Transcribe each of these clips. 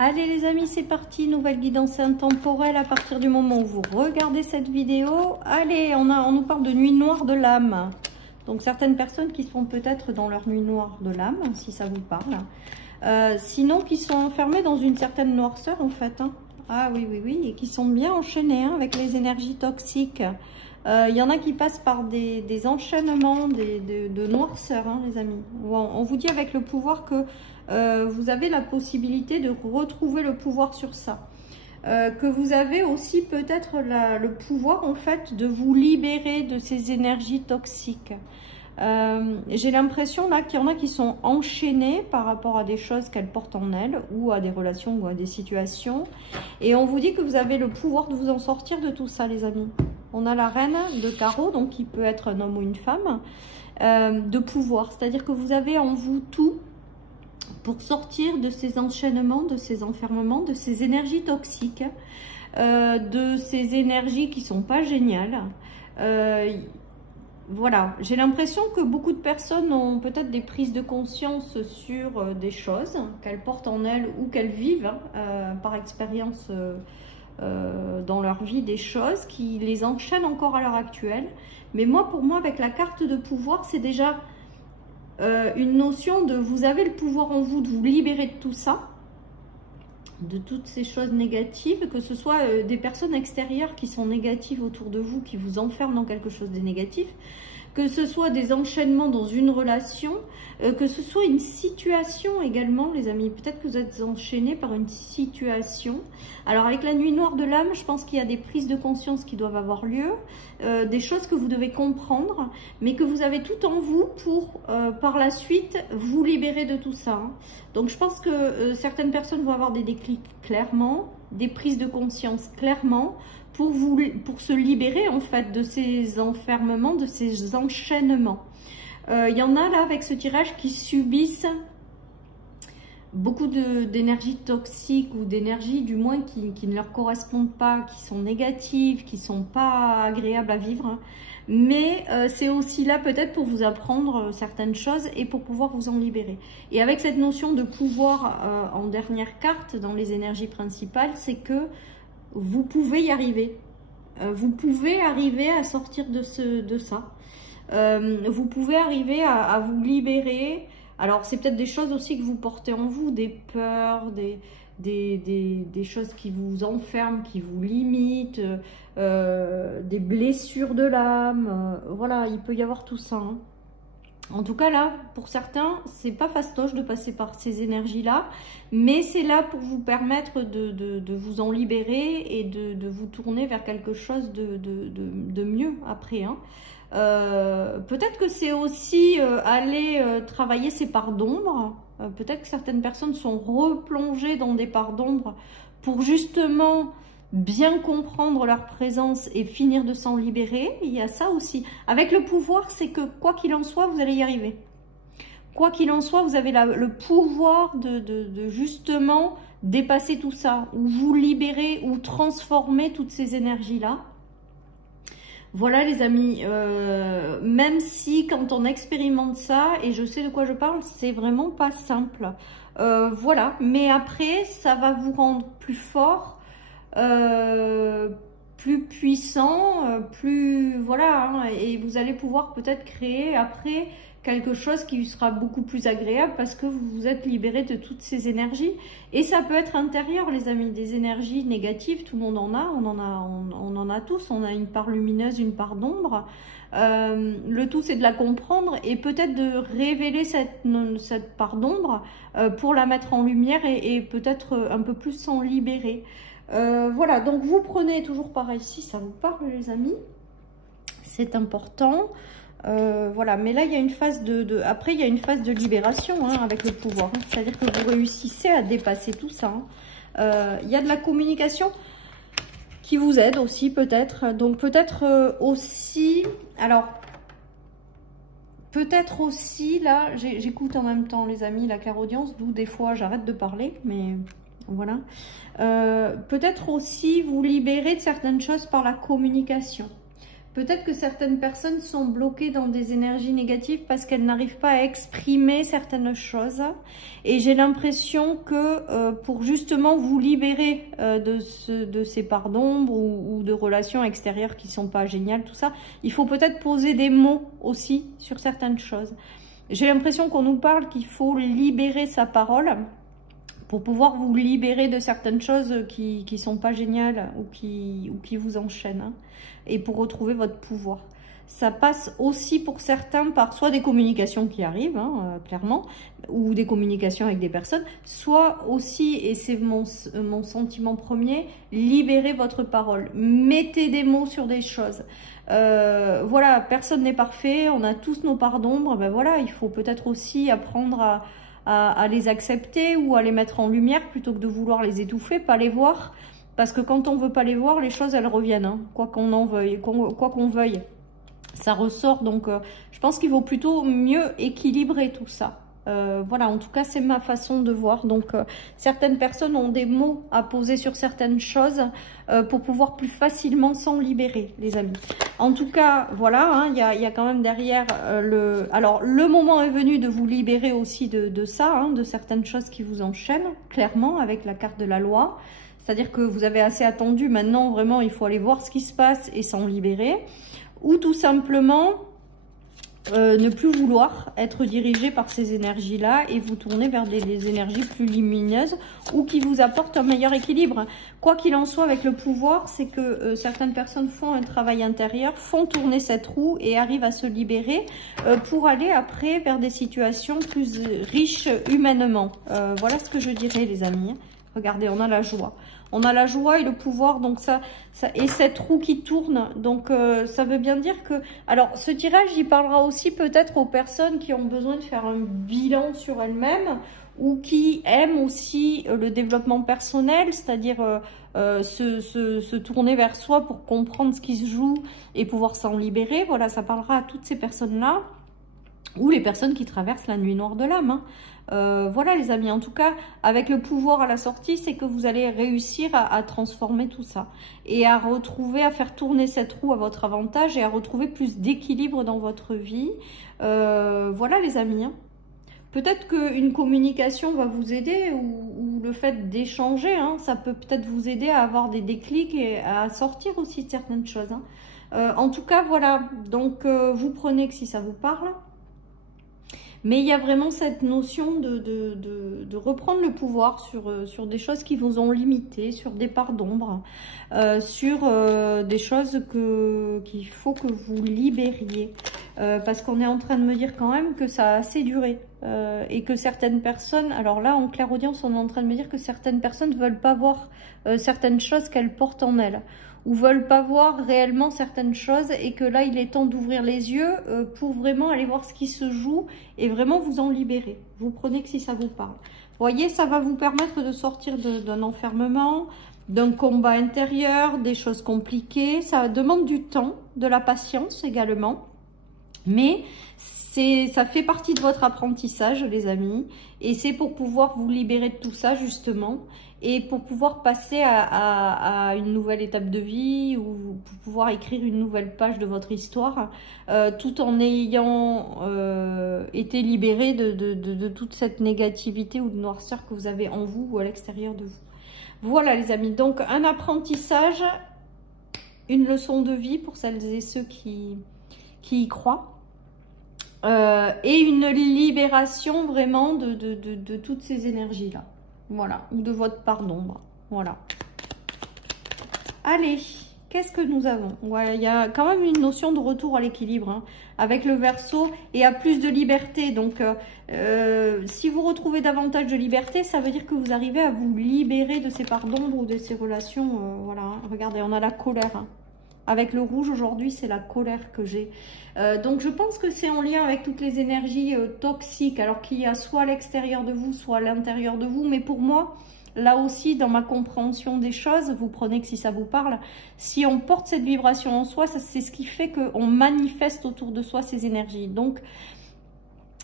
Allez les amis, c'est parti, nouvelle guidance intemporelle à partir du moment où vous regardez cette vidéo. Allez, on nous parle de nuit noire de l'âme. Donc certaines personnes qui sont peut-être dans leur nuit noire de l'âme, si ça vous parle. Sinon qui sont enfermées dans une certaine noirceur en fait. Ah oui, oui, oui, et qui sont bien enchaînées avec les énergies toxiques. Il y en a qui passent par des enchaînements de noirceur, les amis. On vous dit avec le pouvoir que vous avez la possibilité de retrouver le pouvoir sur ça. Que vous avez aussi peut-être le pouvoir en fait de vous libérer de ces énergies toxiques. J'ai l'impression là qu'il y en a qui sont enchaînées par rapport à des choses qu'elles portent en elles ou à des relations ou à des situations. Et on vous dit que vous avez le pouvoir de vous en sortir de tout ça, les amis. On a la reine de tarot, donc qui peut être un homme ou une femme, de pouvoir. C'est-à-dire que vous avez en vous tout pour sortir de ces enchaînements, de ces enfermements, de ces énergies toxiques, de ces énergies qui sont pas géniales. Voilà, j'ai l'impression que beaucoup de personnes ont peut-être des prises de conscience sur des choses qu'elles portent en elles ou qu'elles vivent par expérience dans leur vie, des choses qui les enchaînent encore à l'heure actuelle. Mais moi, pour moi, avec la carte de pouvoir, c'est déjà une notion de vous avez le pouvoir en vous de vous libérer de tout ça, de toutes ces choses négatives, que ce soit des personnes extérieures qui sont négatives autour de vous, qui vous enferment dans quelque chose de négatif, que ce soit des enchaînements dans une relation, que ce soit une situation également, les amis. Peut-être que vous êtes enchaînés par une situation. Alors avec la nuit noire de l'âme, je pense qu'il y a des prises de conscience qui doivent avoir lieu, des choses que vous devez comprendre, mais que vous avez tout en vous pour, par la suite, vous libérer de tout ça. Donc je pense que certaines personnes vont avoir des déclics clairement, des prises de conscience clairement, pour se libérer en fait de ces enfermements, de ces enchaînements. Il y en a là avec ce tirage qui subissent beaucoup d'énergie toxique ou d'énergie du moins qui ne leur correspondent pas, qui sont négatives, qui ne sont pas agréables à vivre. Mais c'est aussi là peut-être pour vous apprendre certaines choses et pour pouvoir vous en libérer. Et avec cette notion de pouvoir en dernière carte dans les énergies principales, c'est que vous pouvez y arriver. Vous pouvez arriver à sortir de ça. Vous pouvez arriver à vous libérer. Alors, c'est peut-être des choses aussi que vous portez en vous, des peurs, des choses qui vous enferment, qui vous limitent, des blessures de l'âme. Voilà, il peut y avoir tout ça. En tout cas, là, pour certains, c'est pas fastoche de passer par ces énergies-là, mais c'est là pour vous permettre de vous en libérer et de vous tourner vers quelque chose de mieux après. Peut-être que c'est aussi aller travailler ces parts d'ombre. Peut-être que certaines personnes sont replongées dans des parts d'ombre pour justement bien comprendre leur présence et finir de s'en libérer. Il y a ça aussi. Avec le pouvoir, c'est que quoi qu'il en soit, vous allez y arriver. Quoi qu'il en soit, vous avez le pouvoir de justement dépasser tout ça, ou vous libérer, ou transformer toutes ces énergies-là. Voilà les amis, même si quand on expérimente ça, et je sais de quoi je parle, c'est vraiment pas simple. Voilà, mais après, ça va vous rendre plus fort, plus puissant, plus voilà, et vous allez pouvoir peut-être créer après quelque chose qui sera beaucoup plus agréable parce que vous vous êtes libéré de toutes ces énergies. Et ça peut être intérieur, les amis, des énergies négatives, tout le monde en a, on en a tous, on a une part lumineuse, une part d'ombre. Le tout c'est de la comprendre et peut-être de révéler cette part d'ombre pour la mettre en lumière et peut-être un peu plus s'en libérer. Voilà, donc vous prenez toujours pareil si ça vous parle les amis, c'est important. Voilà, mais là il y a une phase après il y a une phase de libération avec le pouvoir, c'est-à-dire que vous réussissez à dépasser tout ça. Il y a de la communication qui vous aide aussi peut-être, donc peut-être aussi, alors peut-être aussi là, j'écoute en même temps les amis la clairaudience, d'où des fois j'arrête de parler, mais voilà. Peut-être aussi vous libérer de certaines choses par la communication. Peut-être que certaines personnes sont bloquées dans des énergies négatives parce qu'elles n'arrivent pas à exprimer certaines choses. Et j'ai l'impression que pour justement vous libérer de ces parts d'ombre ou de relations extérieures qui sont pas géniales, tout ça, il faut peut-être poser des mots aussi sur certaines choses. J'ai l'impression qu'on nous parle qu'il faut libérer sa parole pour pouvoir vous libérer de certaines choses qui sont pas géniales ou qui vous enchaînent, hein, et pour retrouver votre pouvoir. Ça passe aussi pour certains par soit des communications qui arrivent, hein, clairement, ou des communications avec des personnes, soit aussi, et c'est mon sentiment premier, libérez votre parole. Mettez des mots sur des choses. Voilà, personne n'est parfait, on a tous nos parts d'ombre, ben voilà, il faut peut-être aussi apprendre à les accepter ou à les mettre en lumière plutôt que de vouloir les étouffer, pas les voir. Parce que quand on veut pas les voir, les choses elles reviennent, hein, quoi qu'on en veuille, quoi qu'on veuille. Ça ressort, donc je pense qu'il vaut plutôt mieux équilibrer tout ça. Voilà, en tout cas, c'est ma façon de voir. Donc, certaines personnes ont des mots à poser sur certaines choses pour pouvoir plus facilement s'en libérer, les amis. En tout cas, voilà, hein, y a quand même derrière Alors, le moment est venu de vous libérer aussi de ça, hein, de certaines choses qui vous enchaînent, clairement, avec la carte de la loi. C'est-à-dire que vous avez assez attendu. Maintenant, vraiment, il faut aller voir ce qui se passe et s'en libérer. Ou tout simplement... ne plus vouloir être dirigé par ces énergies-là et vous tourner vers des énergies plus lumineuses ou qui vous apportent un meilleur équilibre. Quoi qu'il en soit, avec le pouvoir, c'est que certaines personnes font un travail intérieur, font tourner cette roue et arrivent à se libérer pour aller après vers des situations plus riches humainement. Voilà ce que je dirais, les amis. Regardez, on a la joie. On a la joie et le pouvoir, donc ça et cette roue qui tourne. Donc ça veut bien dire que... Alors ce tirage, il parlera aussi peut-être aux personnes qui ont besoin de faire un bilan sur elles-mêmes ou qui aiment aussi le développement personnel, c'est-à-dire se tourner vers soi pour comprendre ce qui se joue et pouvoir s'en libérer. Voilà, ça parlera à toutes ces personnes-là ou les personnes qui traversent la nuit noire de l'âme, hein. Voilà les amis, en tout cas avec le pouvoir à la sortie, c'est que vous allez réussir à transformer tout ça et à retrouver, à faire tourner cette roue à votre avantage et à retrouver plus d'équilibre dans votre vie. Voilà les amis, hein. Peut-être qu'une communication va vous aider ou le fait d'échanger, hein, ça peut peut-être vous aider à avoir des déclics et à sortir aussi de certaines choses, hein. En tout cas voilà, donc vous prenez que si ça vous parle. Mais il y a vraiment cette notion de reprendre le pouvoir sur des choses qui vous ont limité, sur des parts d'ombre, sur des choses qu'il faut que vous libériez. Parce qu'on est en train de me dire quand même que ça a assez duré. Et que certaines personnes, alors là en clairaudience, on est en train de me dire que certaines personnes ne veulent pas voir certaines choses qu'elles portent en elles. Ou veulent pas voir réellement certaines choses et que là il est temps d'ouvrir les yeux pour vraiment aller voir ce qui se joue et vraiment vous en libérer. Vous prenez que si ça vous parle. Vous voyez, ça va vous permettre de sortir d'un enfermement, d'un combat intérieur, des choses compliquées. Ça demande du temps, de la patience également, mais ça fait partie de votre apprentissage, les amis, et c'est pour pouvoir vous libérer de tout ça justement, et pour pouvoir passer à une nouvelle étape de vie ou pour pouvoir écrire une nouvelle page de votre histoire, tout en ayant été libéré de toute cette négativité ou de noirceur que vous avez en vous ou à l'extérieur de vous. Voilà les amis, donc un apprentissage, une leçon de vie pour celles et ceux qui y croient. Et une libération vraiment de toutes ces énergies-là. Voilà, ou de votre part d'ombre. Voilà. Allez, qu'est-ce que nous avons? Ouais, il y a quand même une notion de retour à l'équilibre, hein, avec le Verseau et à plus de liberté. Donc, si vous retrouvez davantage de liberté, ça veut dire que vous arrivez à vous libérer de ces parts d'ombre ou de ces relations. Voilà, hein. Regardez, on a la colère, hein. Avec le rouge aujourd'hui, c'est la colère que j'ai. Donc je pense que c'est en lien avec toutes les énergies toxiques, alors qu'il y a soit à l'extérieur de vous, soit à l'intérieur de vous. Mais pour moi, là aussi, dans ma compréhension des choses, vous prenez que si ça vous parle, si on porte cette vibration en soi, c'est ce qui fait qu'on manifeste autour de soi ces énergies. Donc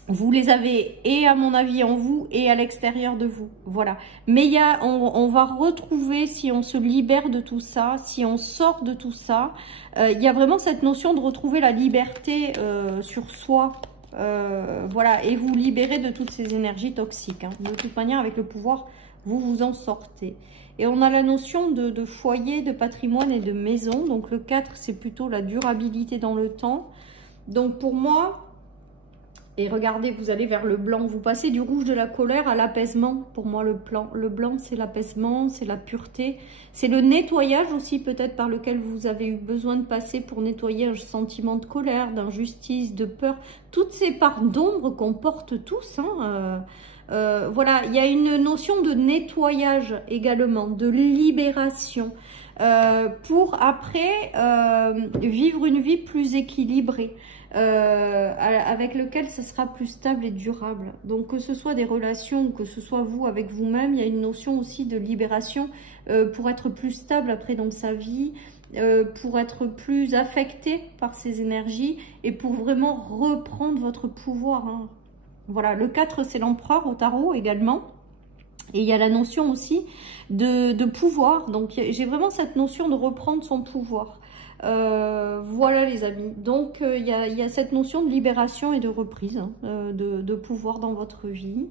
Vous les avez et à mon avis en vous et à l'extérieur de vous, voilà. Mais on va retrouver, si on se libère de tout ça, si on sort de tout ça, il y a vraiment cette notion de retrouver la liberté sur soi, voilà, et vous libérer de toutes ces énergies toxiques. Hein. De toute manière, avec le pouvoir, vous vous en sortez. Et on a la notion de foyer, de patrimoine et de maison. Donc le 4, c'est plutôt la durabilité dans le temps. Donc pour moi... Et regardez, vous allez vers le blanc. Vous passez du rouge de la colère à l'apaisement. Pour moi, le blanc, c'est l'apaisement, c'est la pureté. C'est le nettoyage aussi, peut-être, par lequel vous avez eu besoin de passer pour nettoyer un sentiment de colère, d'injustice, de peur. Toutes ces parts d'ombre qu'on porte tous. Hein, voilà, il y a une notion de nettoyage également, de libération. Pour après vivre une vie plus équilibrée. Avec lequel ça sera plus stable et durable. Donc que ce soit des relations ou que ce soit vous avec vous-même, il y a une notion aussi de libération pour être plus stable après dans sa vie, pour être plus affecté par ces énergies et pour vraiment reprendre votre pouvoir. Hein. Voilà, le 4 c'est l'empereur au tarot également. Et il y a la notion aussi de pouvoir. Donc j'ai vraiment cette notion de reprendre son pouvoir. Voilà les amis, donc il y a cette notion de libération et de reprise, hein, de pouvoir dans votre vie.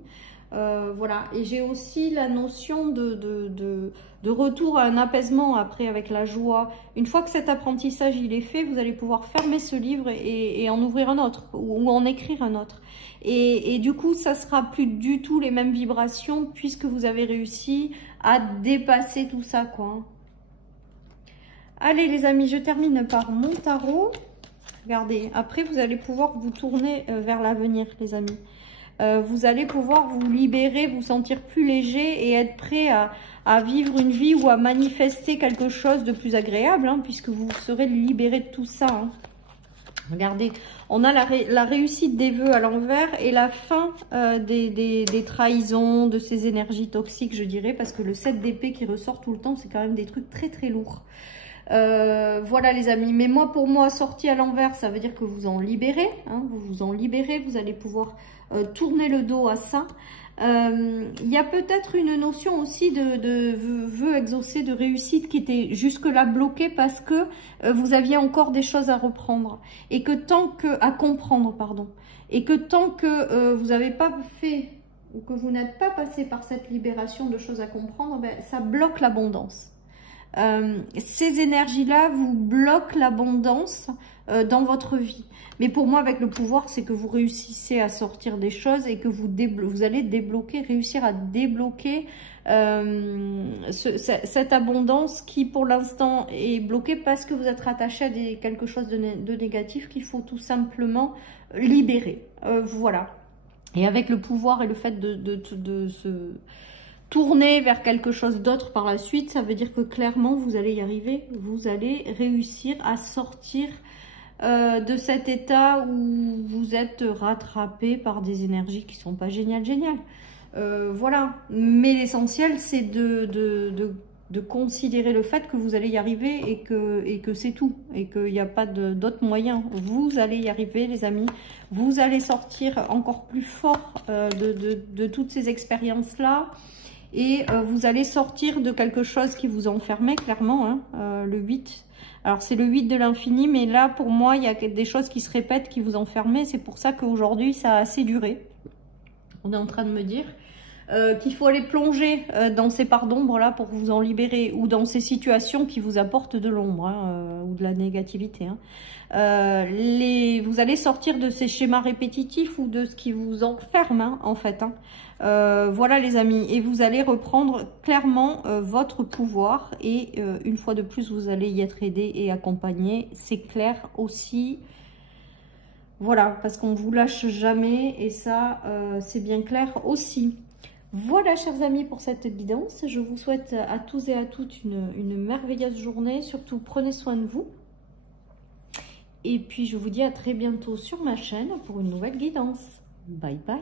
Voilà, et j'ai aussi la notion de retour à un apaisement après avec la joie. Une fois que cet apprentissage il est fait, vous allez pouvoir fermer ce livre et en ouvrir un autre ou en écrire un autre. Et du coup, ça sera plus du tout les mêmes vibrations puisque vous avez réussi à dépasser tout ça, quoi. Hein. Allez les amis, je termine par mon tarot. Regardez, après vous allez pouvoir vous tourner vers l'avenir les amis. Vous allez pouvoir vous libérer, vous sentir plus léger et être prêt à vivre une vie ou à manifester quelque chose de plus agréable, hein, puisque vous serez libéré de tout ça. Hein. Regardez, on a la réussite des vœux à l'envers et la fin des trahisons, de ces énergies toxiques, je dirais, parce que le 7 d'épée qui ressort tout le temps, c'est quand même des trucs très très lourds. Voilà les amis, mais pour moi sortie à l'envers ça veut dire que vous en libérez, hein, vous vous en libérez, vous allez pouvoir tourner le dos à ça. Il y a peut-être une notion aussi de vœux exaucés, de réussite qui était jusque là bloquée parce que vous aviez encore des choses à reprendre et que tant que à comprendre pardon, et que tant que vous n'avez pas fait ou que vous n'êtes pas passé par cette libération de choses à comprendre, ben, ça bloque l'abondance. Ces énergies-là vous bloquent l'abondance dans votre vie. Mais pour moi, avec le pouvoir, c'est que vous réussissez à sortir des choses et que vous allez débloquer, réussir à débloquer cette abondance qui, pour l'instant, est bloquée parce que vous êtes rattaché à quelque chose de négatif qu'il faut tout simplement libérer. Voilà. Et avec le pouvoir et le fait de se tourner vers quelque chose d'autre par la suite, ça veut dire que clairement vous allez y arriver, vous allez réussir à sortir de cet état où vous êtes rattrapé par des énergies qui sont pas géniales. Voilà, mais l'essentiel c'est de considérer le fait que vous allez y arriver et que c'est tout, et qu'il n'y a pas d'autres moyens. Vous allez y arriver les amis, vous allez sortir encore plus fort de toutes ces expériences-là. Et vous allez sortir de quelque chose qui vous enfermait, clairement, hein, le 8. Alors, c'est le 8 de l'infini, mais là, pour moi, il y a des choses qui se répètent, qui vous enfermaient. C'est pour ça qu'aujourd'hui, ça a assez duré. On est en train de me dire qu'il faut aller plonger dans ces parts d'ombre-là pour vous en libérer, ou dans ces situations qui vous apportent de l'ombre, hein, ou de la négativité. Hein. Vous allez sortir de ces schémas répétitifs ou de ce qui vous enferme, hein, en fait. Hein. Voilà les amis, et vous allez reprendre clairement votre pouvoir et une fois de plus vous allez y être aidé et accompagné, c'est clair aussi. Voilà, parce qu'on vous lâche jamais et ça c'est bien clair aussi. Voilà chers amis pour cette guidance, je vous souhaite à tous et à toutes une merveilleuse journée, surtout prenez soin de vous. Et puis je vous dis à très bientôt sur ma chaîne pour une nouvelle guidance. Bye bye.